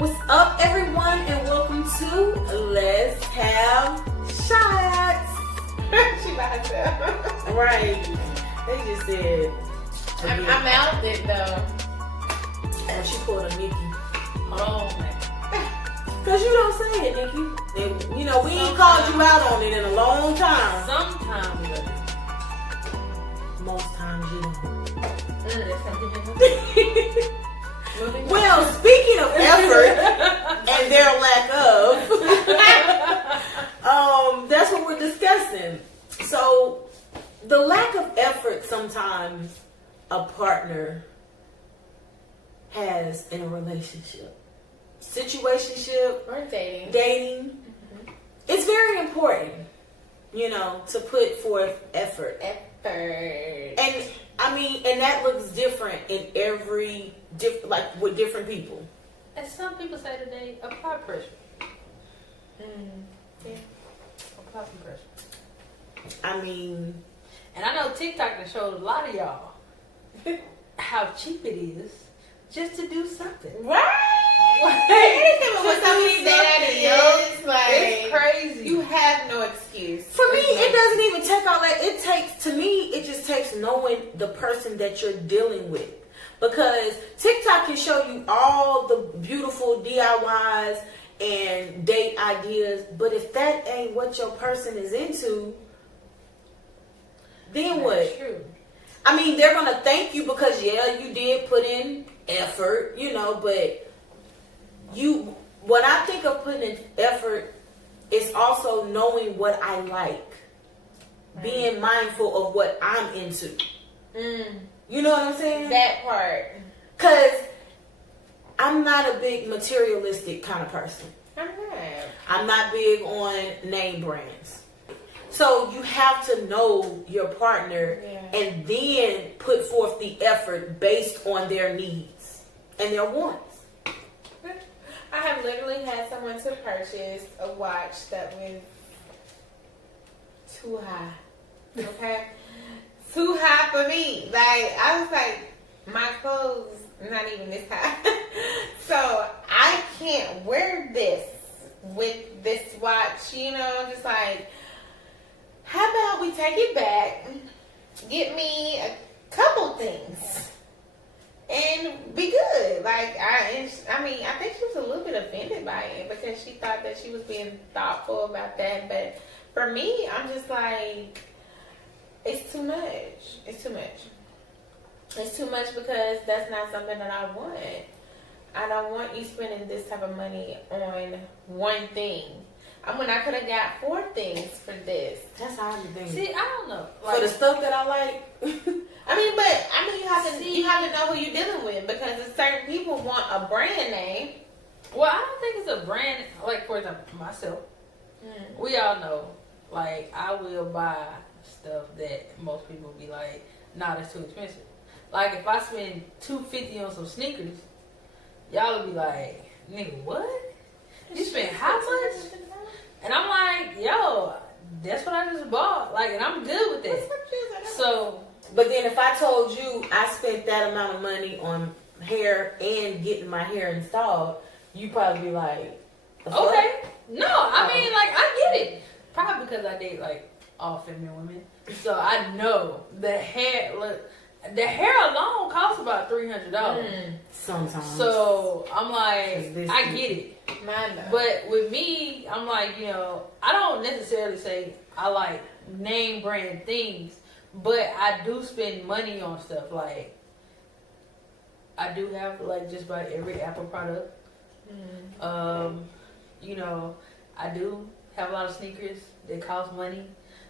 What's up, everyone, and welcome to Let's Have Shots. She by herself. Right. They just said. I'm out it though. And she pulled a Nikki. Oh man. Because you don't say it, Nikki. And, we ain't called you out on it in a long time. Sometimes you do. Most times you don't. That's something. Well, speaking of effort and their lack of, that's what we're discussing. So, the lack of effort sometimes a partner has in a relationship, situationship, Or dating. dating, it's very important, to put forth effort. And that looks different in with different people. As some people say today, apply pressure. Yeah. Apply some pressure. And I know TikTok has showed a lot of y'all how cheap it is just to do something. Anything For somebody that is, it's crazy. You have no excuse. For me, it doesn't even take all that. It just takes knowing the person that you're dealing with. Because TikTok can show you all the beautiful DIYs and date ideas, but if that ain't what your person is into, then what? True. They're going to thank you because, you did put in effort, but when I think of putting in effort, it's also knowing what I like. Being mindful of what I'm into. You know what I'm saying? That part. Because I'm not a big materialistic kind of person. I'm not big on name brands. So you have to know your partner and then put forth the effort based on their needs and their wants. I have literally had someone to purchase a watch that was too high. Okay? Too high for me. I was like, my clothes not even this high. So I can't wear this with this watch, just like, how about we take it back, get me a couple things, and be good. I think she was a little bit offended by it because she thought that she was being thoughtful about that. But for me, I'm just like, it's too much. It's too much. It's too much because that's not something that I want. I don't want you spending this type of money on one thing. I could have got 4 things for this. That's how I think. See, I don't know. For the stuff that I like. You have to know who you're dealing with because certain people want a brand name. Well, I don't think it's a brand. For example, myself, we all know. I will buy stuff that most people will be like, nah, that's too expensive. If I spend $250 on some sneakers, y'all will be like, nigga, what? You spent how much? And I'm like, yo, that's what I just bought. And I'm good with that. So, but then if I told you I spent that amount of money on hair and getting my hair installed, you'd probably be like, okay. No, I get it. Probably because I date all feminine women. So I know the hair alone costs about $300. Sometimes. So I'm like, I get it. But with me, I'm like, I don't necessarily say I like name brand things, but I do spend money on stuff. I do have just about every Apple product. I do have a lot of sneakers that cost money.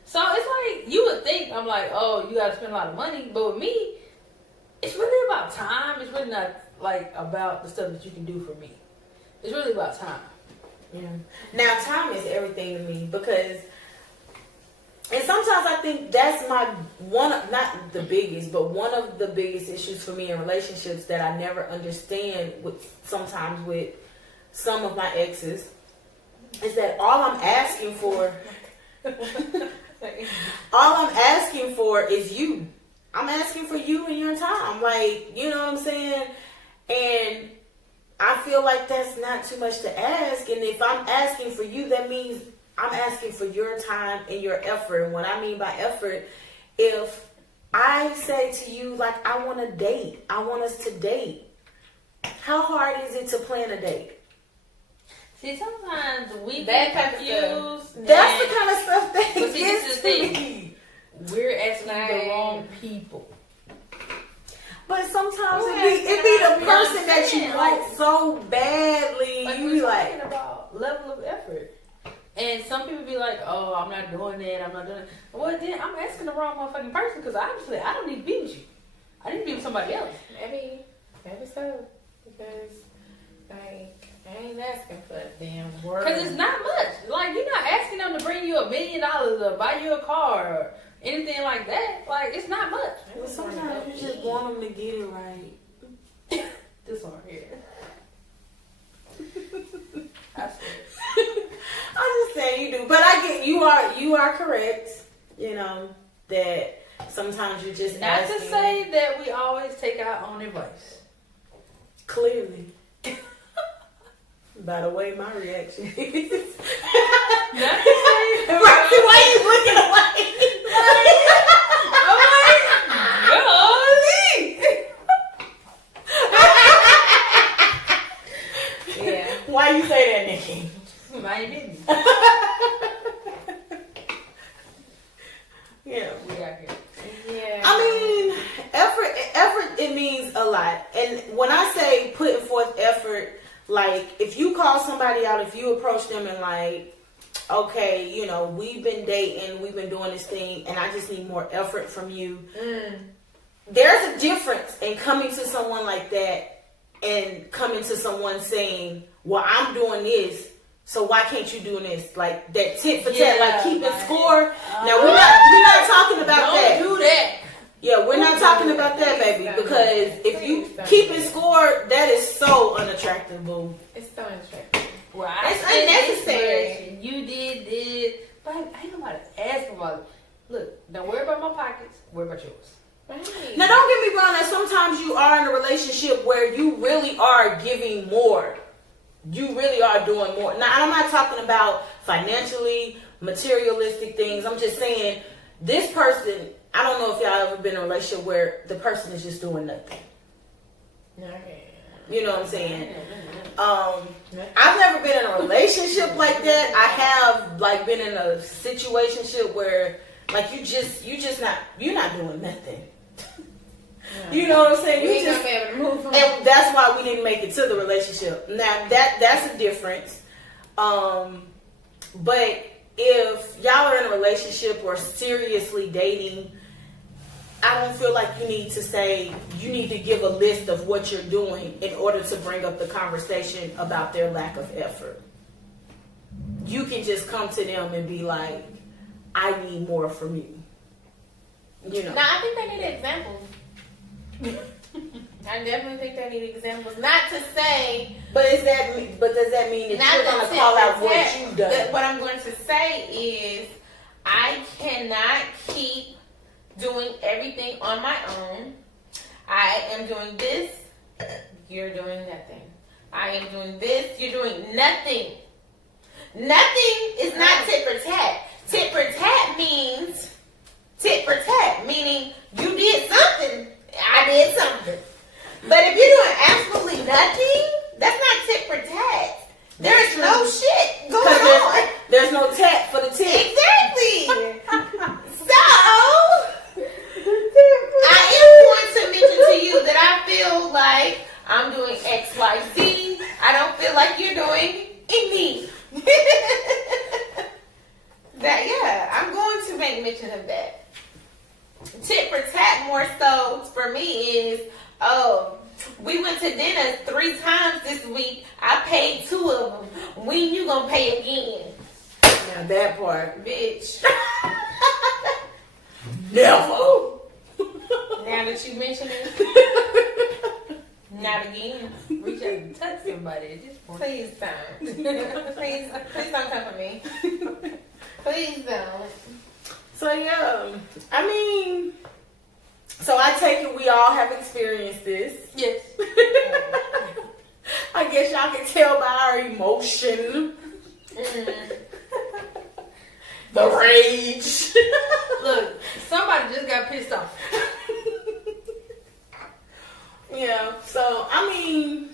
So it's you would think, I'm like, oh, you gotta spend a lot of money. But with me, it's really about time. It's really not about the stuff that you can do for me. It's really about time. Yeah. Now, time is everything to me because, and sometimes I think that's not the biggest, but one of the biggest issues for me in relationships that I never understand sometimes with some of my exes is that all I'm asking for is you. I'm asking for you and your time. You know what I'm saying? And I feel like that's not too much to ask. And if I'm asking for you, that means I'm asking for your time and your effort. And what I mean by effort, if I say to you, like, I want to date, I want us to date, how hard is it to plan a date? See, sometimes we That get type of confused. That's the kind of stuff that But see, this gets is the to thing. me. We're asking Like- the wrong people. But sometimes Who it be has the to- person that you Like- want so badly. Like, You we're be like, talking about level of effort. And some people be like, oh, I'm not doing that, I'm not doing it. Well, then I'm asking the wrong motherfucking person because obviously I don't need to be with you. I need to be with somebody else. Maybe so. Because, like, I ain't asking for a damn word. Because it's not much. Like, you're not asking them to bring you $1 million or buy you a car or anything like that. Like, it's not much. well, sometimes you just want them to get it right. This one here. I swear. I'm just saying you do, but I get you are correct. You know that sometimes you just Not asking, to say that we always take our own advice. clearly. By the way, my reaction is. Not to say that Roxy, why you looking away? Yeah. Why you say that, Nikki? My business. Yeah. We out here. Yeah. I mean, effort, it means a lot. And when I say putting forth effort, like, if you call somebody out, if you approach them and like, okay, you know, we've been dating, we've been doing this thing, and I just need more effort from you. There's a difference in coming to someone like that and coming to someone saying, well, I'm doing this, so why can't you do this? Like that tit for tat, like keeping score. Now we're not talking about that. Don't do that. Yeah, we're not talking about that, baby. Because if you keeping score, that is so unattractive, boo. It's so unattractive. Well, I It's said this unnecessary. much, you did, but I ain't nobody ask about it. Look, don't worry about my pockets. Worry about yours. Right. Now, don't get me wrong. That sometimes you are in a relationship where you really are giving more. You really are doing more. Now, I'm not talking about financially, materialistic things. I'm just saying this person. I don't know if y'all ever been in a relationship where the person is just doing nothing. Okay. You know what I'm saying? I've never been in a relationship like that. I have like been in a situationship where like you're not doing nothing. You know what I'm saying? We You ain't just, gonna be able to move on. and that's why we didn't make it to the relationship. Now that's a difference. But if y'all are in a relationship or seriously dating, I don't feel like you need to give a list of what you're doing in order to bring up the conversation about their lack of effort. You can just come to them and be like, I need more from you. You know. Now, I think they need examples. I definitely think they need examples. Not to say... But does that mean that Not you're going the to call out tip what for you've tat. done? What I'm going to say is I cannot keep doing everything on my own. I am doing this. You're doing nothing. I am doing this. You're doing nothing. Nothing is not tit for tat. Tit for tat means tit for tat, meaning you did something, I did something. But if you're doing absolutely nothing, that's not tit for tat. There's no shit going on. There's no tat for the tit. Exactly. So, I am going to mention to you that I feel like I'm doing X, Y, Z. I don't feel like you're doing anything. That, yeah, I'm going to make mention of that. Tit for tat more so for me is, oh, we went to dinner 3 times this week. I paid 2 of them. When you gonna pay again? Now that part. Bitch. Never. Now that you mention it, not again. Reach out and touch somebody at this point. Please don't. Please don't come for me. Please don't. So yeah, I mean, so I take it we all have experienced this. Yes. I I guess y'all can tell by our emotion. The rage. Look, somebody just got pissed off. Yeah, so, I mean,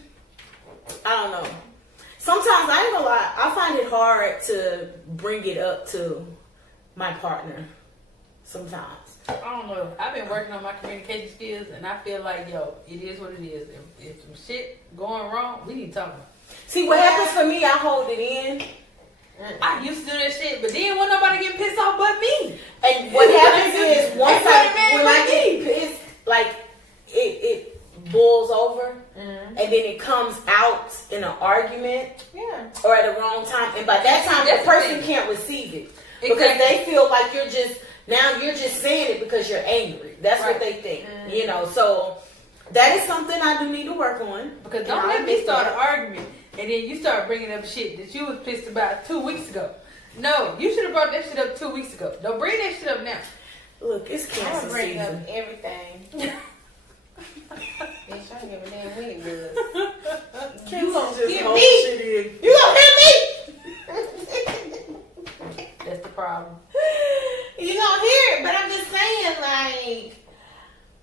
I don't know. Sometimes, I ain't gonna lie, I find it hard to bring it up to my partner. Sometimes. I don't know. I've been working on my communication skills, and I feel like, yo, it is what it is. If some shit going wrong, we need to talk about it. See, what happens for me, I hold it in. I used to do that shit, but then wasn't nobody getting pissed off but me. And what happens is, when I get pissed, like, it boils over, and then it comes out in an argument, or at the wrong time, and by that time, the person can't receive it. Because they feel like you're just saying it because you're angry. That's what they think, you know. So that is something I do need to work on. Because don't let me start an argument and then you start bringing up shit that you was pissed about 2 weeks ago. No, you should have brought that shit up 2 weeks ago. Don't bring that shit up now. Look, it's cancer bring up season. everything. Bitch, I don't give a damn when it was. You gonna hear hold me? shit in. You gonna hear me? That's the problem. You gonna hear it, but I'm just saying, like,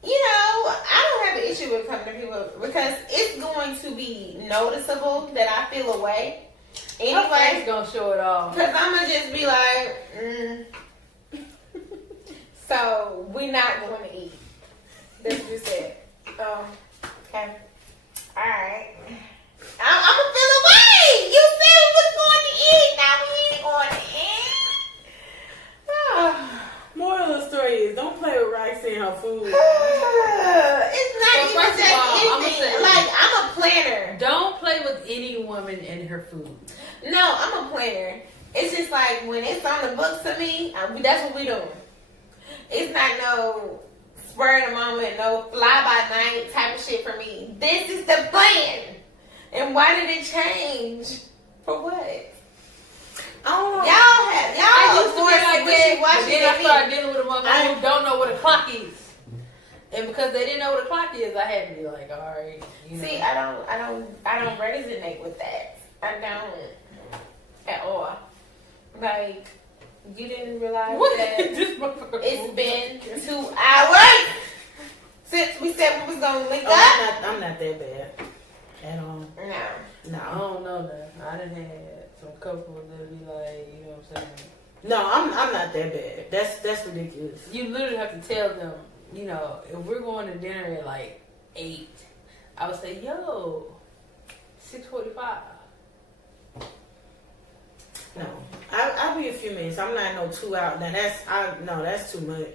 you know, I don't have an issue with coming to people because it's going to be noticeable that I feel away. Anyway, gonna show it all. because I'm gonna just be like, so we're not going to eat. That's what you said. Okay. All right. I'm gonna feel away. You said we was going to eat. Now we ain't going to eat. Moral of the story is, don't play with Roxy and her food. It's not Well, even first of just all, I'ma anything. say- Like, I'm a planner. Don't play with any woman and her food. No, I'm a planner. It's just like when it's on the books for me, that's what we doing. It's not no spur of the moment, no fly by night type of shit for me. This is the plan. And why did it change? For what? I don't know. Y'all used to be like that, but then I me. started dealing with a motherfucker who don't know what a clock is. And because they didn't know what a clock is, I had to be like, all right, you know. See, I don't resonate with that. I don't at all. Like, you didn't realize that This motherfucker. it's been 2 hours since we said we was gonna link up. I'm not that bad at all. No. I No, don't know that. I done had some couples that be like, you know what I'm saying? no, I'm not that bad. That's ridiculous. You literally have to tell them, you know, if we're going to dinner at like 8, I would say, yo, 6:45. No, I'll be a few minutes. I'm not no 2 hours. Now that's too much.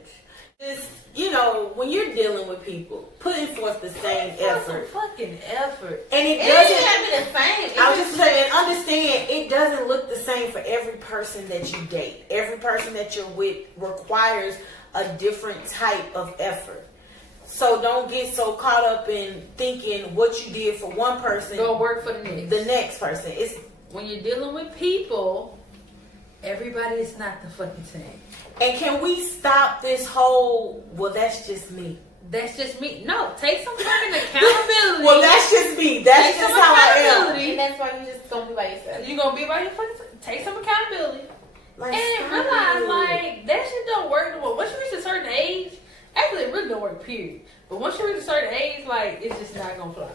Just, you know, when you're dealing with people, putting forth the same effort, Fucking effort. and it It doesn't. ain't gotta be the same. I was just saying, understand, it doesn't look the same for every person that you date. Every person that you're with requires a different type of effort. So don't get so caught up in thinking what you did for one person, Go work for the next. person. It's When you're dealing with people, everybody is not the fucking same. and can we stop this whole? Well, that's just me. That's just me. No, take some fucking accountability. Well, that's just me. That's Take just some how I accountability. And that's why you just gonna be by yourself. You're gonna be by your fucking self. Take some accountability. am. Like, And stop realize, it. like, that shit don't work no more. Once you reach a certain age, actually, it really don't work, period. But once you reach a certain age, like, it's just not gonna fly.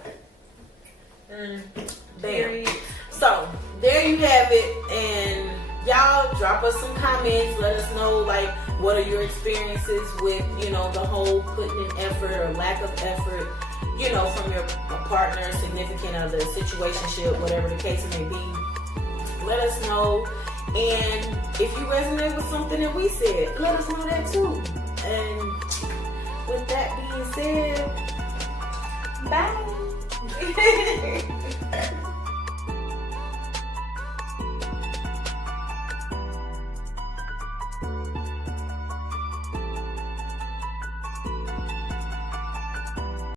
Bam. So there you have it, and y'all drop us some comments. Let us know, like, what are your experiences with, you know, the whole putting in effort or lack of effort, you know, from your partner, significant other, situationship, whatever the case may be. Let us know, and if you resonate with something that we said, let us know that too. And with that being said, bye.